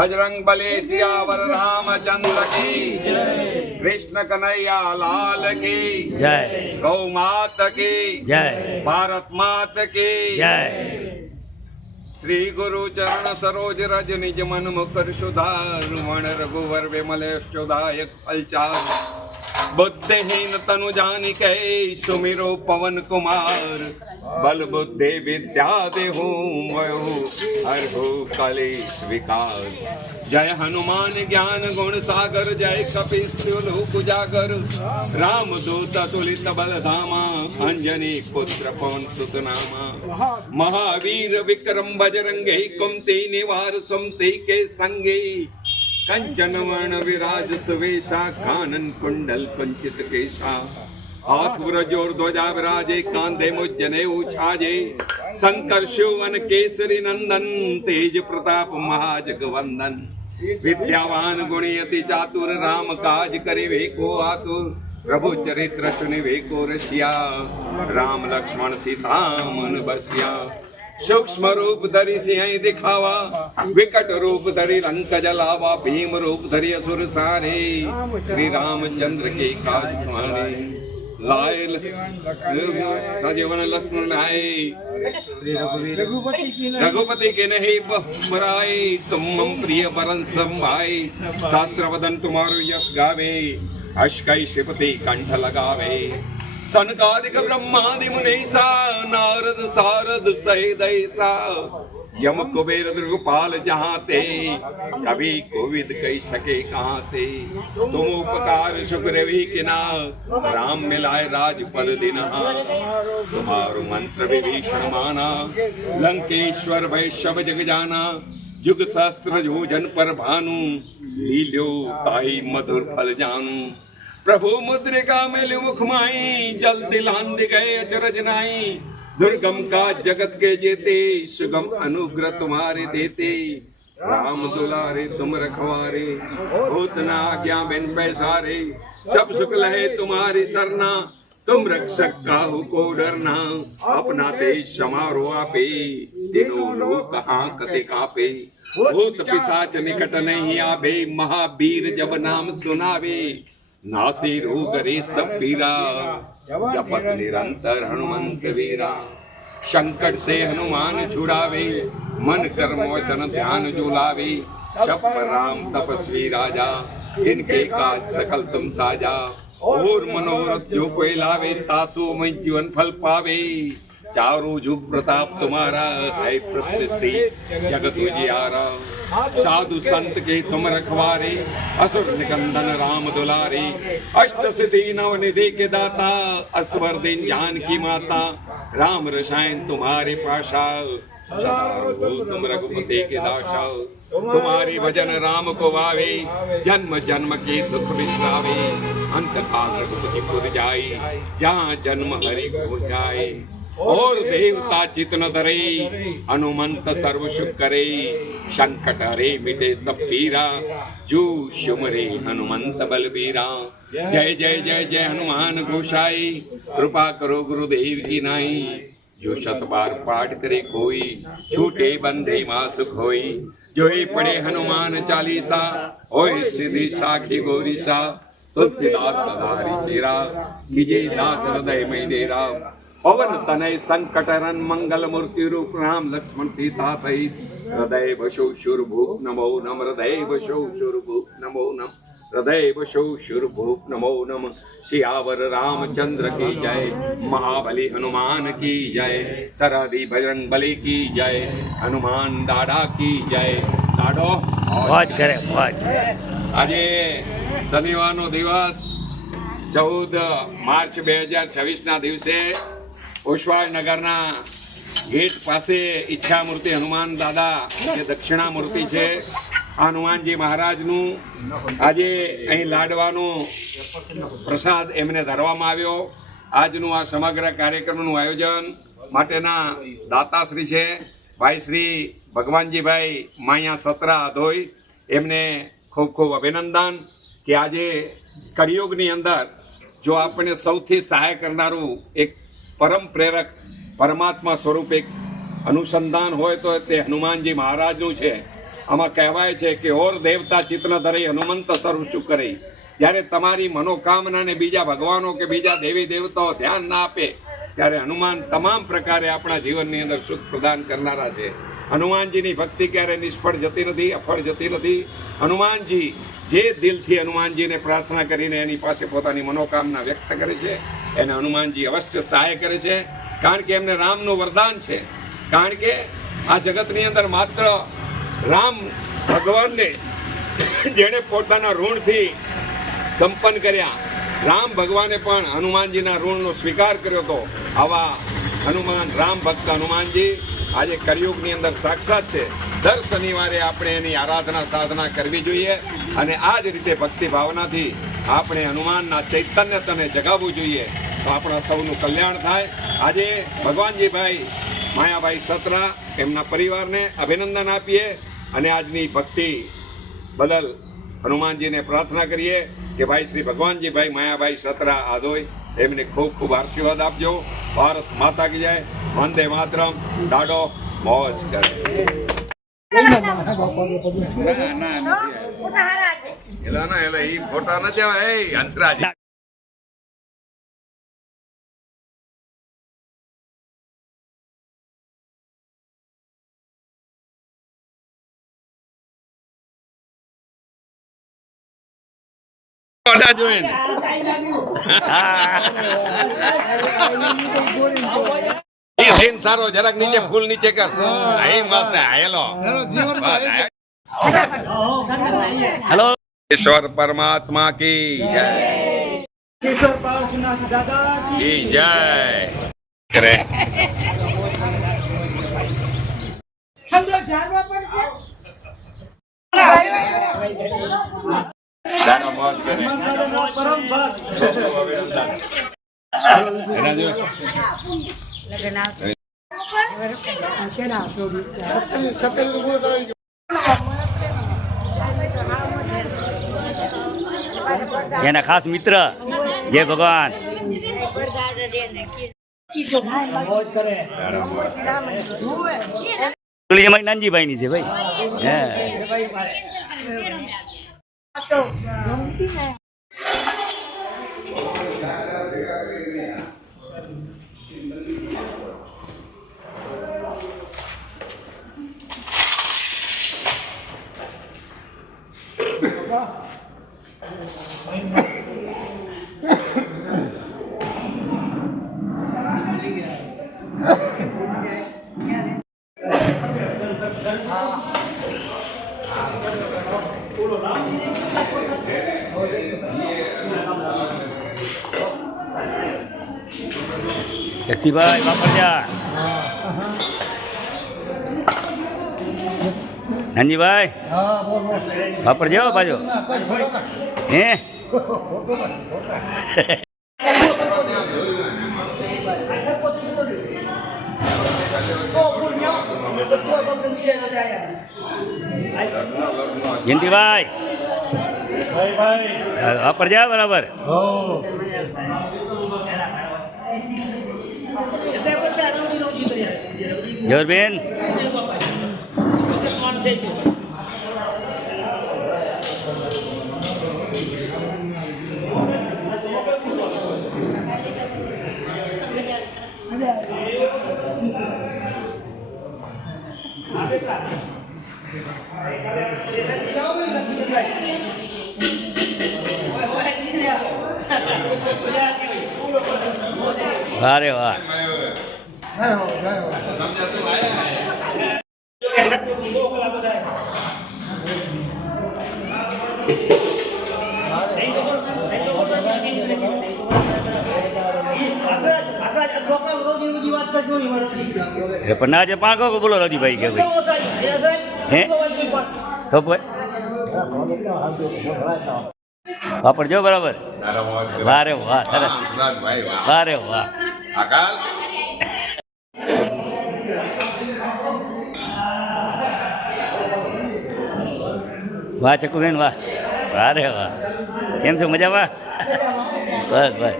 बजरंग बली सियावर रामचंद्र की जय। कृष्ण कन्हैया लाल की जय। गौ माता की जय। भारत माता की जय। श्री गुरु चरण सरोज रज निज मन मुकर सुधार मण रघुवर विमल सुदायक फलचार बुद्धिहीन तनु जानिके सुमिरो पवन कुमार बल बुद्धि विद्या देहु मयो हरहु कलेश विकार। जय हनुमान ज्ञान गुण सागर जय कपीस लोक उजागर राम दूत तुलित बल धामा अंजनी पुत्र पवन सुत नामा। महावीर विक्रम बजरंगे कुमति निवार सुमति के संगे कंचन वर्ण विराज सुवेशा कानन कुंडल कुंचित केशा हाथ ब्रजोर ध्वजा विराजे कांधे मुज्जने उछाजे शंकर शिवन केसरी नंदन तेज प्रताप महाजगवंदन विद्यावान गुणी अति चातुर राम काज करे को आतुर प्रभु चरित्र सुनिवे को रसिया राम लक्ष्मण सीता मन बसिया। सूक्ष्म रूप धरि सिंह दिखावा विकट रूप धरि लंक जलावा भीम रूप धरि असुर सारे श्री रामचंद्र के काज सवारे लायल सजीवन लक्ष्मण लाए रघुपति के नहीं बराए तुम मम प्रिय बरन संभाए सहस्र वदन तुम्हारो यश गावे अश्कई श्रीपति कंठ लगावे सनकादिक ब्रह्मादि मुनीसा नारद सारद सहिदैसा यम कुबेर द्रुपाल जहाँ ते कभी कोविद कही सके कहाँ थे तुम उपकार सुग्रीवी किना राम मिलाए राजपद दिना तुम्हारो मंत्र विभीषण माना लंकेश्वर वैश्व जग जाना युग सहस्त्र योजन पर भानु लील्यो ताई मधुर फल जानू। प्रभु मुद्रिका मिल मुख माई जल दिलान गए अचरज नाई दुर्गम का जगत के जेते सुगम अनुग्रह तुम्हारे देते राम दुलारे तुम रखवारे होत ना आज्ञा बिन पैसारे सब सुख लहे तुम्हारी सरना तुम रक्षक काहू को डरना अपना तेज समारो आपे तीनों लोग कहाँ कते कापे भूत पिशाच निकट नहीं आवे महावीर जब नाम सुनावे नासी रोग रे सब पीरा जपत निरंतर हनुमंत वीरा। संकट से हनुमान छुड़ावे मन कर्म वचन ध्यान जुलावे शप राम तपस्वी राजा इनके काज सकल तुम साजा और मनोरथ जो कोई लावे तासो में जीवन फल पावे चारों जुग प्रताप तुम्हारा है प्रसिद्धि जगत उजियारा। साधु संत के तुम रखवारे असुर निकंदन राम दुलारे अष्ट सिद्धि नव निधि के दाता असवर दिन जान की माता राम रसायन तुम्हारे पाशा तुम रघुपति के दासा तुम्हारी भजन राम को वावे जन्म जन्म के दुख विश्रावे अंत काल रघुपति पुर जाए जहाँ जन्म हरि को जाए और देवता चितन धरे हनुमंत सर्व सुख करे संकट हरे मिटे सब पीरा जो सुमरे हनुमंत बलबीरा। जय जय जय जय हनुमान गोसाई कृपा करो गुरुदेव की नाई जो शत बार पाठ करे कोई छूटे बंदे मां सुख होई जो ही पढ़े हनुमान चालीसा ओए सिद्धि साखी गौरीसा तुलसीदास सदारी चेरा कीजे दास हृदय में डेरा पवन तनय संकटरन मंगल मूर्ति रूप राम लक्ष्मण सीता सहित हृदय बशो शुरभूप नमो नम हृदय बशो शुरभूप नमो नम हृदय बशो शुरभूप नमो नम। सियावर रामचंद्र की जय महाबली हनुमान की जय सरहदी बजरंग बली की जय हनुमान दादा की जय। दादो मौज करे मौज। આજે શનિવારનો દિવસ 14 માર્ચ 2026 દિવસે ઓસવાડ નગરના ગેટ પાસે ઈચ્છા મૂર્તિ હનુમાન દાદા જે દક્ષિણામૂર્તિ છે આ હનુમાનજી મહારાજનું આજે અહીં લાડવાનો પ્રસાદ એમને ધરવામાં આવ્યો। આજનું આ સમગ્ર કાર્યક્રમનું આયોજન માટેના દાતાશ્રી છે ભાઈ શ્રી ભગવાનજીભાઈ માયા સત્રા અધોઈ એમને ખૂબ ખૂબ અભિનંદન કે આજે કળિયુગની અંદર જો આપણે સૌથી સહાય કરનારું એક પરમ પ્રેરક પરમાત્મા સ્વરૂપ એક અનુસંધાન હોય તો તે હનુમાનજી મહારાજનું છે। આમાં કહેવાય છે કે ઓર દેવતા ચિત્ન ધરી હનુમંત સર્વ શું કરે. જ્યારે તમારી મનોકામનાને બીજા ભગવાનો કે બીજા દેવી દેવતાઓ ધ્યાન ના આપે ત્યારે હનુમાન તમામ પ્રકારે આપણા જીવનની અંદર સુખ પ્રદાન કરનારા છે. હનુમાનજીની ભક્તિ ક્યારે નિષ્ફળ જતી નથી, અફળ જતી નથી. હનુમાનજી જે દિલથી હનુમાનજીને પ્રાર્થના કરીને એની પાસે પોતાની મનોકામના વ્યક્ત કરે છે એને હનુમાનજી અવશ્ય સહાય કરે છે. કારણ કે એમને રામનું વરદાન છે. કારણ કે આ જગતની અંદર માત્ર રામ ભગવાનને જેણે પોતાના ઋણથી સંપન્ન કર્યા, રામ ભગવાને પણ હનુમાનજીના ઋણનો સ્વીકાર કર્યો હતો. આવા હનુમાન, રામ ભક્ત હનુમાનજી આજે કળિયુગની અંદર સાક્ષાત છે. દર શનિવારે આપણે એની આરાધના સાધના કરવી જોઈએ અને આ જ રીતે ભક્તિ ભાવનાથી આપણે હનુમાનના ચૈતન્યતાને જગાવવું જોઈએ તો આપણા સૌનું કલ્યાણ થાય. આજે ભગવાનજીભાઈ માયાભાઈ સત્રા એમના પરિવારને અભિનંદન આપીએ અને આજની ભક્તિ બદલ હનુમાનજીને પ્રાર્થના કરીએ કે ભાઈ શ્રી ભગવાનજીભાઈ માયાભાઈ સત્રા આદોય એમને ખૂબ ખૂબ આશીર્વાદ આપજો. ભારત માતા કી જય. વંદે માતરમ. ડાડો મોજ કરે. એલા ઈ ફોટા નથી આવે. હંસરાજ જોઈને એ સીન સારો. જરાક નીચે ફૂલ નીચે કર. એ મસ્ત. Hello hello. ઈશ્વર પરમાત્મા કી જય. કી જય કરે. દાનો મોજ કરે. એના જો એના ખાસ મિત્ર જય ભગવાન. અમારી નાનજીભાઈ ની છે ભાઈ. જક્ષીભાઈ વાપરજા. નાનજીભાઈ વાપરજો બાજુ. હે જયંતિભાઈ વાપરજા બરાબર. જોરબેન અરે વાહ. પણ ના જે પાણ કહો બોલો રજીભાઈ કે ભાઈ હે તો વાપરજો બરાબર. વારે વાહ સરસ. વારે વાહ. વાહ ચકુબેન વાહ. વારે વાહ. કેમ છો મજામાં? બસ બસ.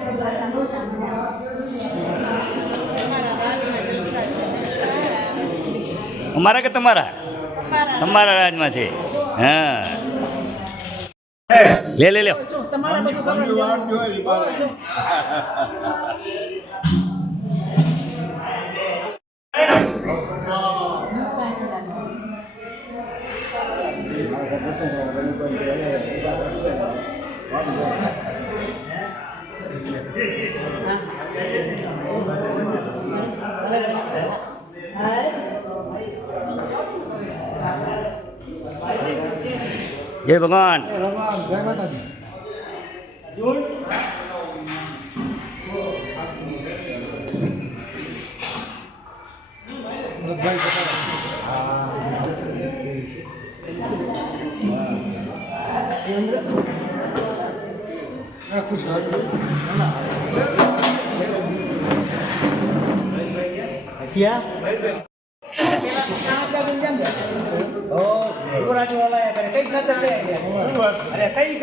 અમારા કે તમારા? અમારા રાજમાં છે હા લે લે તમારે બધું કરવાનું. જય ભગવાન કઈ